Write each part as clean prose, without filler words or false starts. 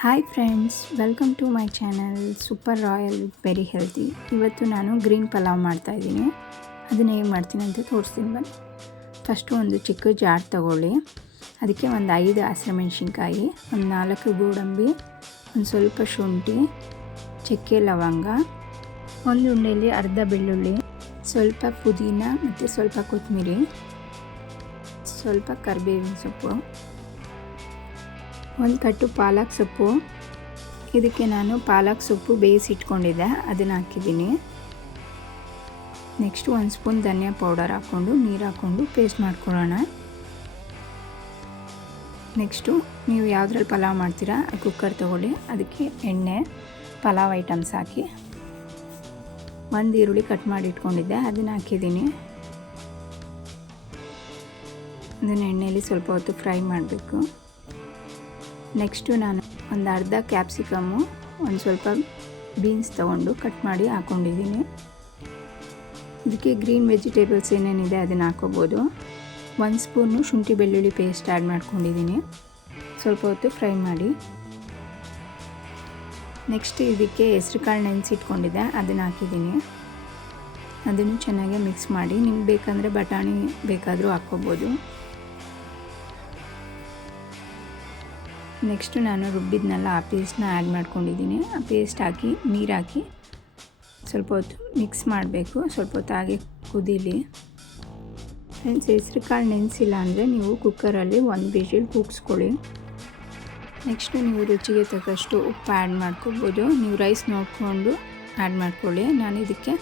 Hi friends, welcome to my channel super royal with very healthy. ಇವತ್ತು ನಾನು green pulao ಮಾಡ್ತಾಯಿದ್ದೀನಿ. ಅದನ್ನು ಹೇಗೆ ಮಾಡ್ತೀನಿ ಅಂತ ತೋರಿಸ್ತೀನಿ ಬನ್ನಿ. ಫಸ್ಟು ಒಂದು ಚಿಕ್ಕ ಜಾರ್ ತೊಗೊಳ್ಳಿ. ಅದಕ್ಕೆ ಒಂದು 5 ಹಸಿಮೆಣ್ಸಿನ್ಕಾಯಿ, ಒಂದು 4 ಗೋಡಂಬಿ, ಒಂದು ಸ್ವಲ್ಪ ಶುಂಠಿ, ಚಕ್ಕೆ ಲವಂಗ, ಒಂದು ಉಂಡೆಯಲ್ಲಿ ಅರ್ಧ ಬೆಳ್ಳುಳ್ಳಿ, ಸ್ವಲ್ಪ ಪುದೀನ ಮತ್ತು ಸ್ವಲ್ಪ ಕೊತ್ತಂಬರಿ, ಸ್ವಲ್ಪ ಕರಿಬೇವಿನ ಸೊಪ್ಪು, ಒಂದು ಕಟ್ಟು ಪಾಲಕ್ ಸೊಪ್ಪು. ಇದಕ್ಕೆ ನಾನು ಪಾಲಕ್ ಸೊಪ್ಪು ಬೇಯಿಸಿಟ್ಕೊಂಡಿದ್ದೆ, ಅದನ್ನು ಹಾಕಿದ್ದೀನಿ. ನೆಕ್ಸ್ಟು ಒಂದು ಸ್ಪೂನ್ ಧನಿಯಾ ಪೌಡರ್ ಹಾಕ್ಕೊಂಡು ನೀರು ಹಾಕ್ಕೊಂಡು ಪೇಸ್ಟ್ ಮಾಡ್ಕೊಳ್ಳೋಣ. ನೆಕ್ಸ್ಟು ನೀವು ಯಾವುದ್ರಲ್ಲಿ ಪಲಾವ್ ಮಾಡ್ತೀರಾ ಕುಕ್ಕರ್ ತೊಗೊಳ್ಳಿ. ಅದಕ್ಕೆ ಎಣ್ಣೆ, ಪಲಾವ್ ಐಟಮ್ಸ್ ಹಾಕಿ, ಒಂದು ಈರುಳ್ಳಿ ಕಟ್ ಮಾಡಿ ಇಟ್ಕೊಂಡಿದ್ದೆ, ಅದನ್ನು ಹಾಕಿದ್ದೀನಿ. ಅದನ್ನು ಎಣ್ಣೆಯಲ್ಲಿ ಸ್ವಲ್ಪ ಹೊತ್ತು ಫ್ರೈ ಮಾಡಬೇಕು. ನೆಕ್ಸ್ಟು ನಾನು ಒಂದು ಅರ್ಧ ಕ್ಯಾಪ್ಸಿಕಮ್ಮು, ಒಂದು ಸ್ವಲ್ಪ ಬೀನ್ಸ್ ತೊಗೊಂಡು ಕಟ್ ಮಾಡಿ ಹಾಕ್ಕೊಂಡಿದ್ದೀನಿ. ಇದಕ್ಕೆ ಗ್ರೀನ್ ವೆಜಿಟೇಬಲ್ಸ್ ಏನೇನಿದೆ ಅದನ್ನು ಹಾಕ್ಕೋಬೋದು. 1 ಸ್ಪೂನು ಶುಂಠಿ ಬೆಳ್ಳುಳ್ಳಿ ಪೇಸ್ಟ್ ಆ್ಯಡ್ ಮಾಡ್ಕೊಂಡಿದ್ದೀನಿ. ಸ್ವಲ್ಪ ಹೊತ್ತು ಫ್ರೈ ಮಾಡಿ. ನೆಕ್ಸ್ಟ್ ಇದಕ್ಕೆ ಹೆಸ್ರು ಕಾಳು ನೆನೆಸಿಟ್ಕೊಂಡಿದ್ದೆ, ಅದನ್ನು ಹಾಕಿದ್ದೀನಿ. ಅದನ್ನು ಚೆನ್ನಾಗಿ ಮಿಕ್ಸ್ ಮಾಡಿ. ನಿಮ್ಗೆ ಬೇಕಂದರೆ ಬಟಾಣಿ ಬೇಕಾದರೂ ಹಾಕ್ಕೋಬೋದು. ನೆಕ್ಸ್ಟು ನಾನು ರುಬ್ಬಿದ್ನೆಲ್ಲ ಆ ಪೇಸ್ಟ್ನ ಆ್ಯಡ್ ಮಾಡ್ಕೊಂಡಿದ್ದೀನಿ. ಆ ಪೇಸ್ಟ್ ಹಾಕಿ ನೀರು ಹಾಕಿ ಸ್ವಲ್ಪ ಹೊತ್ತು ಮಿಕ್ಸ್ ಮಾಡಬೇಕು. ಸ್ವಲ್ಪ ಹೊತ್ತು ಹಾಗೆ ಕುದೀಲಿ. ಫ್ರೆಂಡ್ಸ್, ಹೆಸ್ರು ಕಾಳು ನೆನೆಸಿಲ್ಲ ಅಂದರೆ ನೀವು ಕುಕ್ಕರಲ್ಲಿ 1 ವಿಷಲ್ ಕೂಗಿಸ್ಕೊಳ್ಳಿ. ನೆಕ್ಸ್ಟು ನೀವು ರುಚಿಗೆ ತಕ್ಕಷ್ಟು ಉಪ್ಪು ಆ್ಯಡ್ ಮಾಡ್ಕೋಬೋದು. ನೀವು ರೈಸ್ ನೋಡಿಕೊಂಡು ಆ್ಯಡ್ ಮಾಡ್ಕೊಳ್ಳಿ. ನಾನು ಇದಕ್ಕೆ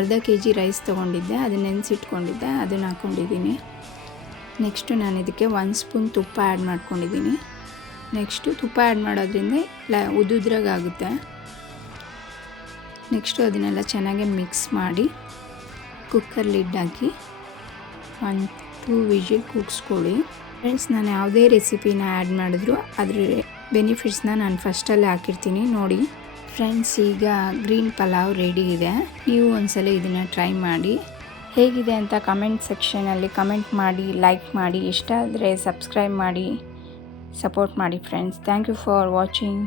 ಅರ್ಧ kg ರೈಸ್ ತೊಗೊಂಡಿದ್ದೆ, ಅದನ್ನು ನೆನೆಸಿಟ್ಕೊಂಡಿದ್ದೆ, ಅದನ್ನು ಹಾಕ್ಕೊಂಡಿದ್ದೀನಿ. ನೆಕ್ಸ್ಟು ನಾನು ಇದಕ್ಕೆ 1 ಸ್ಪೂನ್ ತುಪ್ಪ ಆ್ಯಡ್ ಮಾಡ್ಕೊಂಡಿದ್ದೀನಿ. ನೆಕ್ಸ್ಟು ತುಪ್ಪ ಆ್ಯಡ್ ಮಾಡೋದ್ರಿಂದ ಉದುದ್ರಾಗುತ್ತೆ. ನೆಕ್ಸ್ಟು ಅದನ್ನೆಲ್ಲ ಚೆನ್ನಾಗಿ ಮಿಕ್ಸ್ ಮಾಡಿ ಕುಕ್ಕರ್ ಲಿಡ್ ಹಾಕಿ 1-2 ವಿಷಲ್ ಕೂಗಿಸ್ಕೊಳ್ಳಿ. ಫ್ರೆಂಡ್ಸ್, ನಾನು ಯಾವುದೇ ರೆಸಿಪಿನ ಆ್ಯಡ್ ಮಾಡಿದ್ರು ಅದ್ರ ಬೆನಿಫಿಟ್ಸ್ನ ನಾನು ಫಸ್ಟಲ್ಲೇ ಹಾಕಿರ್ತೀನಿ ನೋಡಿ. ಫ್ರೆಂಡ್ಸ್, ಈಗ ಗ್ರೀನ್ ಪಲಾವ್ ರೆಡಿ ಇದೆ. ನೀವು ಒಂದ್ಸಲ ಇದನ್ನು ಟ್ರೈ ಮಾಡಿ. ಹೇಗಿದೆ ಅಂತ ಕಮೆಂಟ್ ಸೆಕ್ಷನಲ್ಲಿ ಕಮೆಂಟ್ ಮಾಡಿ, ಲೈಕ್ ಮಾಡಿ, ಇಷ್ಟ ಆದರೆ ಸಬ್ಸ್ಕ್ರೈಬ್ ಮಾಡಿ, ಸಪೋರ್ಟ್ ಮಾಡಿ friends. Thank you for watching.